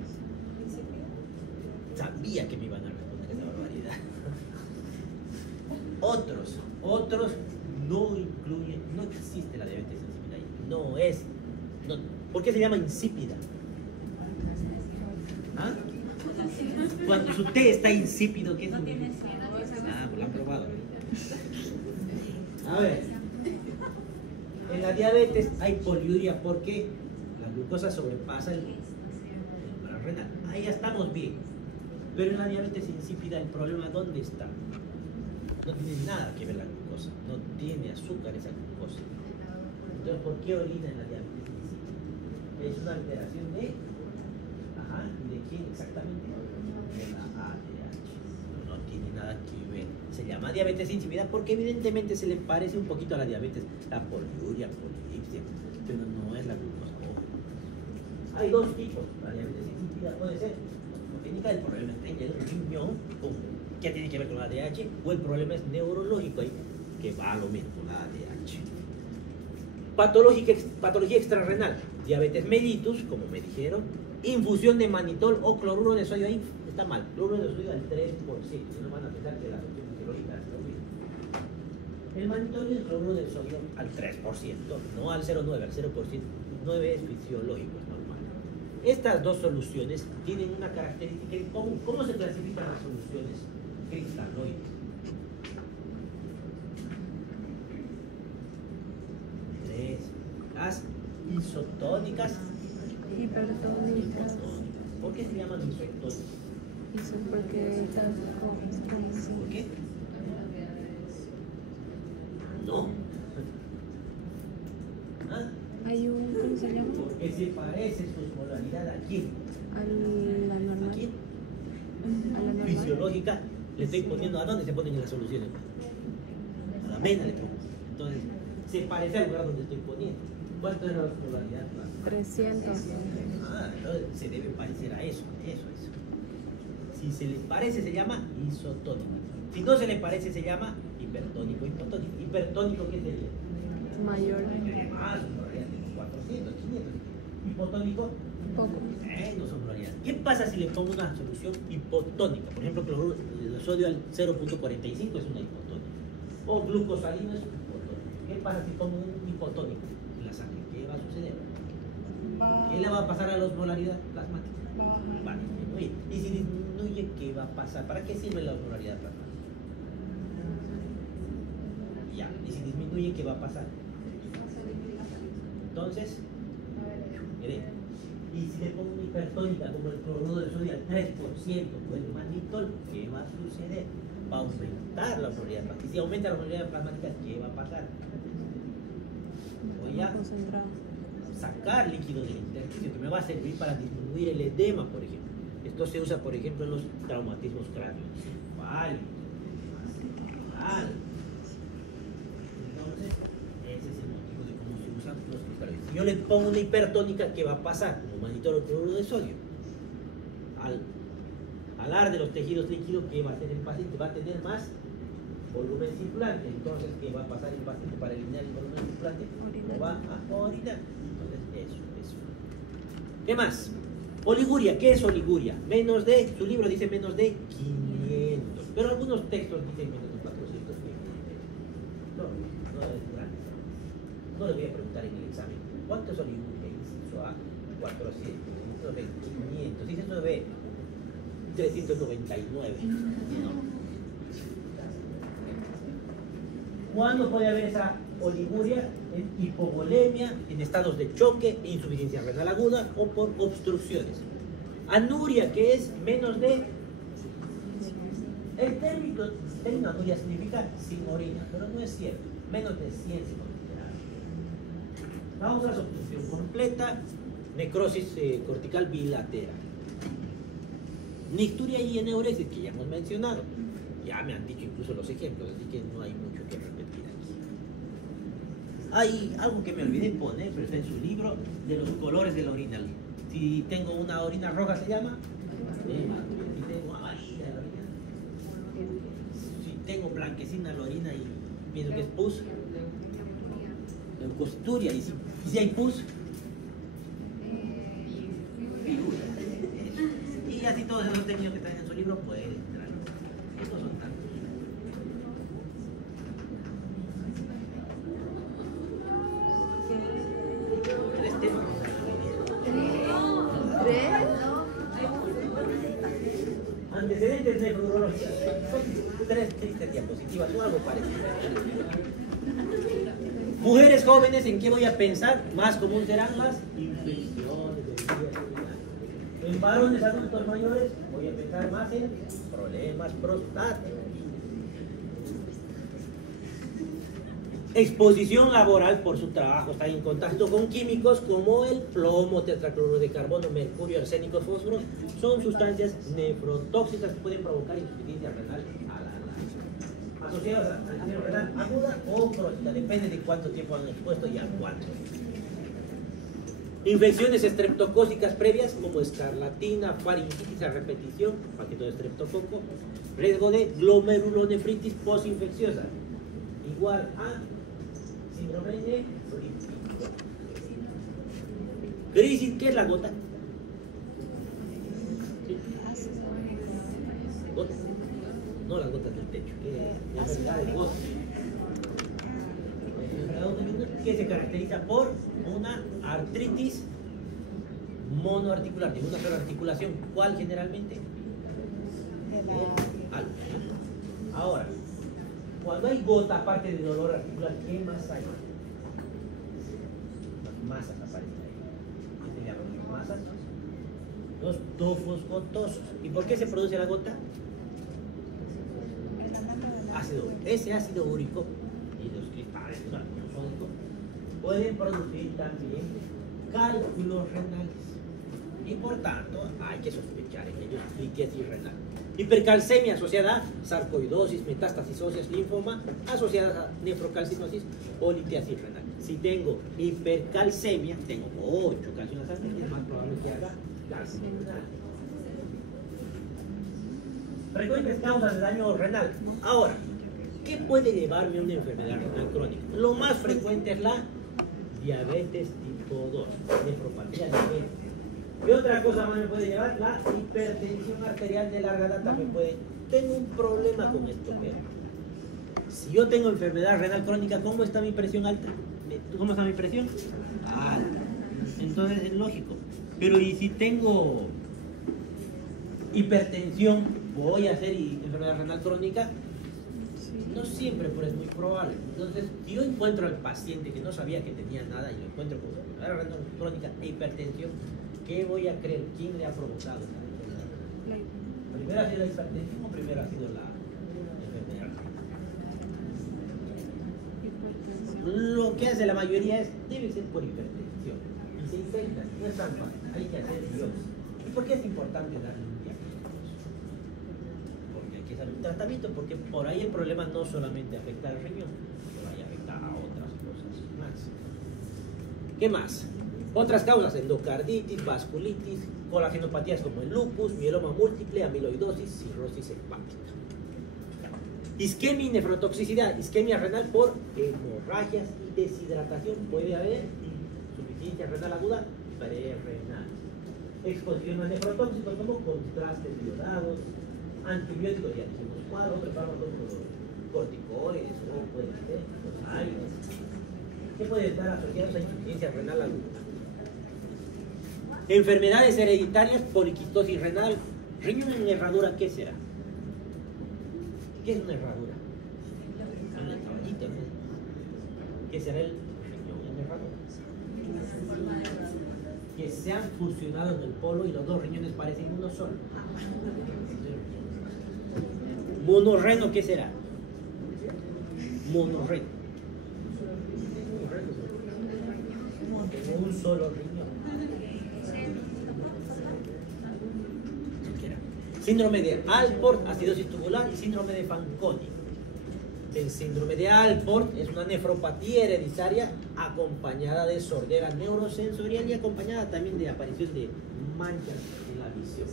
sabía que me iban a responder esa barbaridad. Otros no incluyen, no existe la diabetes insípida ahí. No es. No, ¿por qué se llama insípida? ¿Ah? Cuando su té está insípido, ¿qué significa? Ah, pues lo han probado. A ver, en la diabetes hay poliuria porque la glucosa sobrepasa el umbral renal. Ahí ya estamos bien. Pero en la diabetes insípida el problema ¿dónde está? No tiene nada que ver la glucosa, no tiene azúcar esa glucosa. Entonces, ¿por qué orina en la diabetes insípida? Es una alteración de... Ajá, ¿de quién exactamente? De la ADH. No tiene nada que ver. Se llama diabetes insípida porque evidentemente se le parece un poquito a la diabetes, la poliuria, polidipsia, pero no es la glucosa. Ojo. Hay 2 tipos. La diabetes insípida puede ser clínica, el problema está en el riñón, que tiene que ver con la ADH, o el problema es neurológico, que va a lo mismo con la ADH. Patología extrarrenal, diabetes mellitus, como me dijeron, infusión de manitol o cloruro de sodio. Ahí está mal, cloruro de sodio al 3%, no van a pensar que las opciones fisiológicas es lo mismo. El manitol y el cloruro de sodio al 3%, no al 0,9, al 0%, 9 es fisiológico, es normal. Estas 2 soluciones tienen una característica en común. ¿Cómo se clasifican las soluciones cristaloides? 3. Las isotónicas. Hipertónicas. ¿Por qué se llaman isotónicas? Eso porque están ¿Por qué? No. ¿Ah? Hay un, ¿cómo se llama? Porque se parece su osmolaridad a quién. A la normal. ¿A quién? A la normal. Fisiológica. Le estoy poniendo, ¿a dónde se ponen las soluciones? A la vena le pongo. Entonces, se parece al lugar donde estoy poniendo. ¿Cuánto es la osmolaridad? 300. Ah, entonces se debe parecer a eso. Si se le parece se llama isotónico. Si no se le parece se llama hipertónico, hipotónico. Hipertónico, ¿qué sería? Mayor. Más, osmolaridad de 400, 500. Hipotónico, Poco. no son osmolaridades. ¿Qué pasa si le pongo una solución hipotónica? Por ejemplo, cloruro de sodio al 0.45 es una hipotónica. O glucosalina es un hipotónico. ¿Qué pasa si pongo un hipotónico en la sangre? ¿Qué va a suceder? ¿Qué le va a pasar a la osmolaridad plasmática? Vale, disminuye. Y si disminuye, ¿qué va a pasar? ¿Para qué sirve la osmolaridad plasmática? Ya, y si disminuye, ¿qué va a pasar? Entonces, mire, y si le pongo una hipertónica como el cloruro de sodio al 3% o el mannitol, ¿qué va a suceder? Va a aumentar la osmolaridad plasmática. Y si aumenta la osmolaridad plasmática, ¿qué va a pasar? Voy a sacar líquido del intersticio que me va a servir para disminuir el edema, por ejemplo. Esto se usa, por ejemplo, en los traumatismos craneoencefálicos. Entonces, ese es el motivo de cómo se usan los cristales. Si yo le pongo una hipertónica, ¿qué va a pasar? Como mannitol o cloruro de sodio. Al alar de los tejidos líquidos, ¿qué va a hacer el paciente? Va a tener más volumen circulante. Entonces, ¿qué va a pasar el paciente para eliminar el volumen circulante? Lo va a orinar. Entonces, eso. ¿Qué más? Oliguria. ¿Qué es oliguria? Menos de, su libro dice menos de 500. Pero algunos textos dicen menos de 400. No es grande. No le voy a preguntar en el examen. ¿Cuánto es oliguria? Inciso A, 400. Inciso B, 500. Inciso B, 399. No. ¿Cuándo puede haber esa oliguria? En hipovolemia, en estados de choque, insuficiencia renal aguda o por obstrucciones. Anuria, que es menos de... El término anuria significa sin orina, pero no es cierto. Menos de 100 se causas obstrucción completa, necrosis cortical bilateral. Nicturia y eneuresis, que ya hemos mencionado. Ya me han dicho incluso los ejemplos, así que no hay mucho que repetir aquí. Hay algo que me olvidé poner, pero está en su libro, de los colores de la orina. Si tengo una orina roja, ¿se llama? Si tengo amarilla la orina. Si tengo blanquecina la orina y pienso que es pus, leucosturia. Y si hay pus, y así todos esos términos que están en su libro pueden entrar. Estos son tantos. Antecedentes nefrológicos. Son 3 tristes diapositivas o algo parecido. Mujeres jóvenes, ¿en qué voy a pensar? Más común serán las infecciones de vías urinarias. En varones adultos mayores voy a pensar más en problemas prostáticos. Exposición laboral por su trabajo, está en contacto con químicos como el plomo, tetracloruro de carbono, mercurio, arsénico, fósforo. Son sustancias nefrotóxicas que pueden provocar insuficiencia renal a la larga. Asociadas a insuficiencia renal aguda o crónica, depende de cuánto tiempo han expuesto y a cuánto. Infecciones estreptocócicas previas como escarlatina, faringitis a repetición, paquete de estreptococo, riesgo de glomerulonefritis postinfecciosa, igual a síndrome de Fritz. Crisis, ¿qué es la gota? ¿Sí? ¿Gota? No las gotas del techo, la enfermedad de gota. Que se caracteriza por una artritis monoarticular, de una sola articulación. ¿Cuál generalmente? El alto. Ahora, cuando hay gota, aparte de dolor articular, ¿qué más hay? Las masas aparecen ahí. ¿Qué se llaman las masas? Los tofos gotosos. ¿Y por qué se produce la gota? Ácido úrico. Ese ácido úrico y los cristales pueden producir también cálculos renales y por tanto hay que sospechar en ellos litiasis renal. Hipercalcemia asociada a sarcoidosis, metástasis óseas, linfoma, asociadas a nefrocalcinosis o litiasis renal. Si tengo hipercalcemia, tengo 8 calcio en la sangre, es más probable que haga cáncer renal. Frecuentes causas de daño renal. Ahora, ¿qué puede llevarme a una enfermedad renal crónica? Lo más frecuente es la diabetes tipo 2, nefropatía diabética. ¿Qué otra cosa más me puede llevar? La hipertensión arterial de larga data me puede... Tengo un problema con esto, pero si yo tengo enfermedad renal crónica, ¿cómo está mi presión alta? ¿Cómo está mi presión? Alta. Entonces es lógico. Pero ¿y si tengo Hipertensión, voy a hacer enfermedad renal crónica. Sí. No siempre, pero es muy probable. Entonces, si yo encuentro al paciente que no sabía que tenía nada y lo encuentro con enfermedad renal crónica e hipertensión, ¿qué voy a creer? ¿Quién le ha provocado esa enfermedad? ¿Primero ha sido la hipertensión o primero ha sido la enfermedad? Hipertensión. Lo que hace la mayoría debe ser por hipertensión. Y se intenta, no es tan fácil, hay que hacer biopsia. ¿Y por qué es importante darle un diagnóstico? Porque hay que hacer un tratamiento, porque por ahí el problema no solamente afecta al riñón, pero ahí afecta a otras cosas más. ¿Qué más? Otras causas: endocarditis, vasculitis, colagenopatías como el lupus, mieloma múltiple, amiloidosis, cirrosis hepática. Isquemia y nefrotoxicidad, isquemia renal por hemorragias y deshidratación. Puede haber insuficiencia renal aguda prerrenal. Exposición a nefrotóxicos como contrastes iodados, antibióticos, ya dijimos cuál, otros fármacos como corticoides o pueden ser los aires, que pueden estar asociados a insuficiencia renal aguda. Enfermedades hereditarias, poliquistosis renal, riñón en herradura, ¿qué será? ¿Qué es una herradura? Una caballita, ¿no? ¿Qué será el riñón en herradura? Que se han fusionado en el polo y los dos riñones parecen uno solo. Monorreno, ¿qué será? Monorreno. Como un solo riñón. Síndrome de Alport, acidosis tubular y síndrome de Fanconi. El síndrome de Alport es una nefropatía hereditaria acompañada de sordera neurosensorial y acompañada también de aparición de manchas en la visión.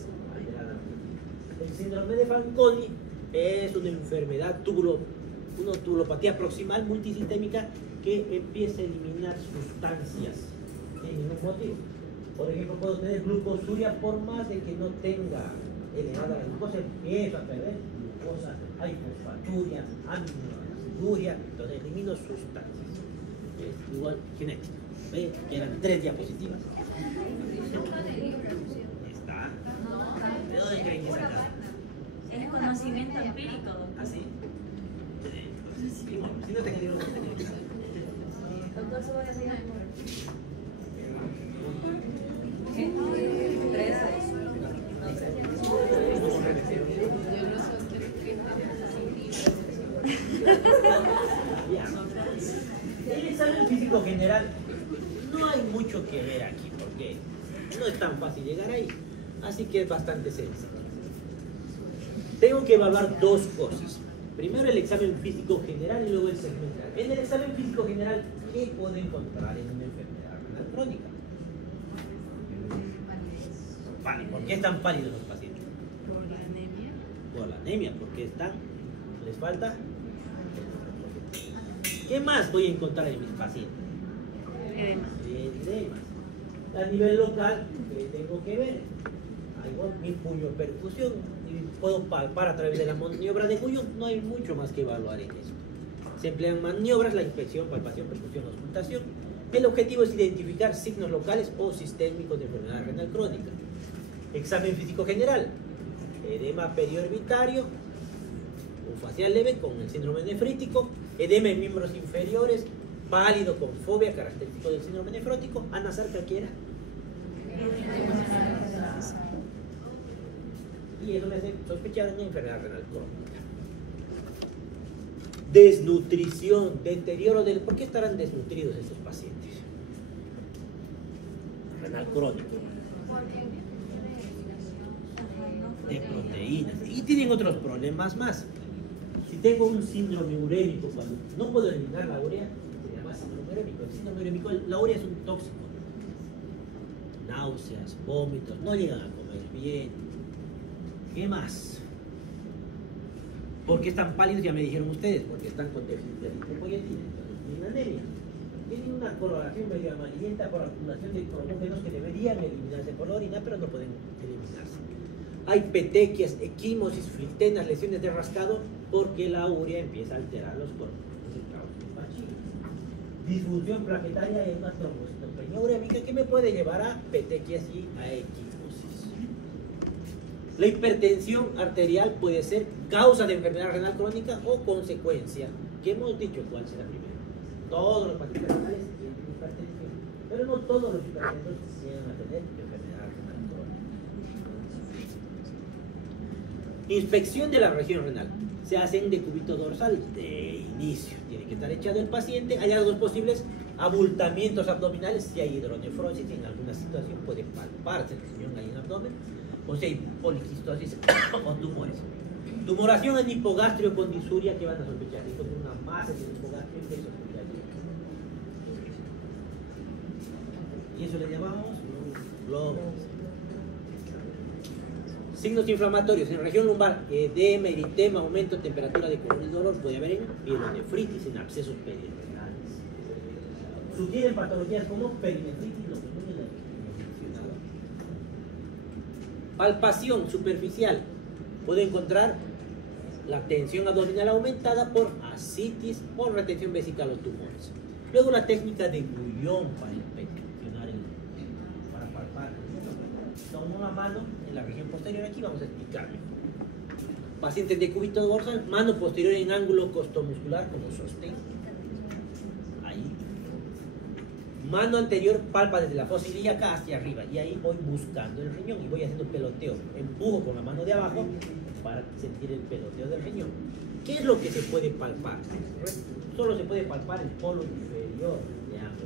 El síndrome de Fanconi es una enfermedad una tubulopatía proximal multisistémica que empieza a eliminar sustancias sin ningún motivo. Por ejemplo, puedo tener glucosuria por más de que no tenga elevada la glucosa, empieza a perder glucosa, hay fosfaturia, aminoáciduria, entonces elimino sustancias. Es igual genético. ¿Ve? Que eran 3 diapositivas. Está. ¿De dónde creen que sacaron? Es conocimiento empírico. ¿Así? Si no te quería Doctor, ¿solo decía? El examen físico general no hay mucho que ver aquí porque no es tan fácil llegar ahí, así que es bastante sencillo. Tengo que evaluar 2 cosas. Primero el examen físico general y luego el segmental. En el examen físico general, ¿qué puedo encontrar en una enfermedad renal crónica? ¿Por qué están pálidos los pacientes? Por la anemia. Por la anemia, porque les falta. ¿Qué más voy a encontrar en mis pacientes? Edema. Edemas. A nivel local, ¿qué tengo que ver? Hago mi puño perfusión y puedo palpar a través de la maniobra de Guyon. No hay mucho más que evaluar en esto. Se emplean maniobras, la inspección, palpación, perfusión, auscultación. El objetivo es identificar signos locales o sistémicos de enfermedad renal crónica. Examen físico general: edema periorbitario, un facial leve con el síndrome nefrítico, edema en miembros inferiores, pálido con fobia, característico del síndrome nefrótico. Ana Sarca, ¿qué era? Y eso me hace sospechar de una enfermedad renal crónica. Desnutrición, deterioro del... ¿Por qué estarán desnutridos estos pacientes? Renal crónico. De proteínas. Y tienen otros problemas más. Si tengo un síndrome urémico, cuando no puedo eliminar la urea, se llama síndrome urémico. El síndrome urémico, la urea es un tóxico. Náuseas, vómitos, no llegan a comer bien. ¿Qué más? ¿Por qué están pálidos? Ya me dijeron ustedes, porque están con déficit de eritropoyetina, entonces tienen anemia. Tienen una coloración medio amarillenta por acumulación de cromógenos que deberían eliminarse por la orina, pero no pueden eliminarse. Hay petequias, equimosis, filtenas, lesiones de rascado, porque la urea empieza a alterar los cromógenos del trabajo. Disfunción plaquetaria y una trombocitopenia urémica que me puede llevar a petequias y a equimosis. La hipertensión arterial puede ser causa de enfermedad renal crónica o consecuencia. ¿Qué hemos dicho? ¿Cuál será primero? Todos los pacientes renales tienen hipertensión, pero no todos los hipertensos llegan a tener enfermedad renal crónica. Inspección de la región renal. Se hacen de cúbito dorsal de inicio. Tiene que estar echado el paciente. Hallazgos posibles: abultamientos abdominales, si hay hidronefrosis, en alguna situación puede palparse el riñón ahí en el abdomen, o si hay poliquistosis o tumores. Tumoración en hipogastrio con disuria, que van a sospechar. Y con una masa de hipogastrio que sospechar. Y eso le llamamos globos. Signos inflamatorios en región lumbar: edema, eritema, aumento de temperatura de color y dolor. Puede haber en pielonefritis, en abscesos perirenales. Sugieren patologías como perinefritis, lo que no es mencionado. Palpación superficial: puede encontrar la tensión abdominal aumentada por ascitis o retención vesical o tumores. Luego la técnica de Guyon para inspeccionar para palpar. Tomo una mano en la región posterior, aquí vamos a explicarlo. Pacientes de cúbito dorsal, mano posterior en ángulo costomuscular como sostén. Ahí. Mano anterior, palpa desde la fosa ilíaca hacia arriba, y ahí voy buscando el riñón y voy haciendo peloteo. Empujo con la mano de abajo para sentir el peloteo del riñón. ¿Qué es lo que se puede palpar? Solo se puede palpar el polo inferior de ambos.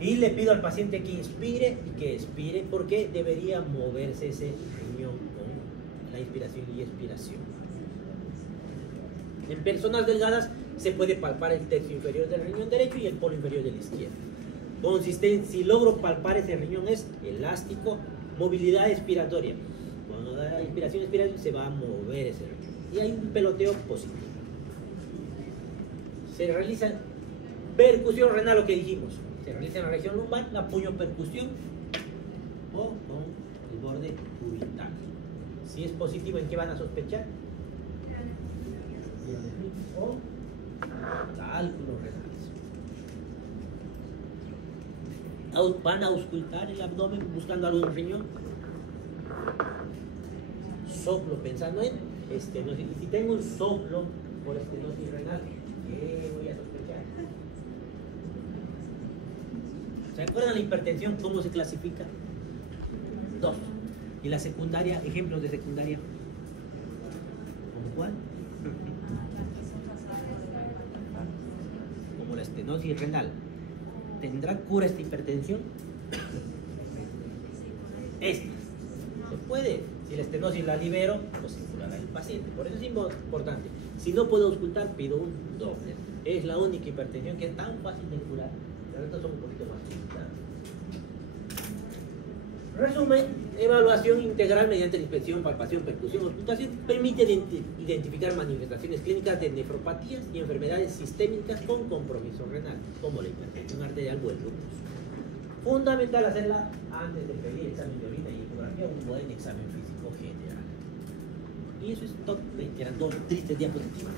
Y le pido al paciente que inspire y que expire, porque debería moverse ese riñón con la inspiración y expiración. En personas delgadas se puede palpar el tercio inferior del riñón derecho y el polo inferior del izquierdo. Consistencia: si logro palpar ese riñón, es elástico. Movilidad expiratoria: cuando da la inspiración y expiración se va a mover ese riñón. Y hay un peloteo positivo. Se realiza percusión renal, lo que dijimos. Se realiza en la región lumbar la puñopercusión o con el borde cubital. Si es positivo, ¿en qué van a sospechar? O cálculos renales. Van a auscultar el abdomen buscando algo en el riñón. Soplo pensando en estenosis. Y si tengo un soplo por estenosis renal, ¿qué voy a sospechar? ¿Se acuerdan la hipertensión? ¿Cómo se clasifica? 2. ¿Y la secundaria? Ejemplos de secundaria. ¿Cómo cuál? Como la estenosis renal. ¿Tendrá cura esta hipertensión? Se puede. Si la estenosis la libero, pues se curará el paciente. Por eso es importante. Si no puedo auscultar, pido un Doppler. Es la única hipertensión que es tan fácil de curar. Los otros son un poquito más complicados. Resumen: evaluación integral mediante la inspección, palpación, percusión, auscultación permite identificar manifestaciones clínicas de nefropatías y enfermedades sistémicas con compromiso renal, como la hipertensión arterial o el lupus. Fundamental hacerla antes de pedir examen de orina y ecografía, un buen examen físico general. Y eso es todo. Eran 2 tristes diapositivas.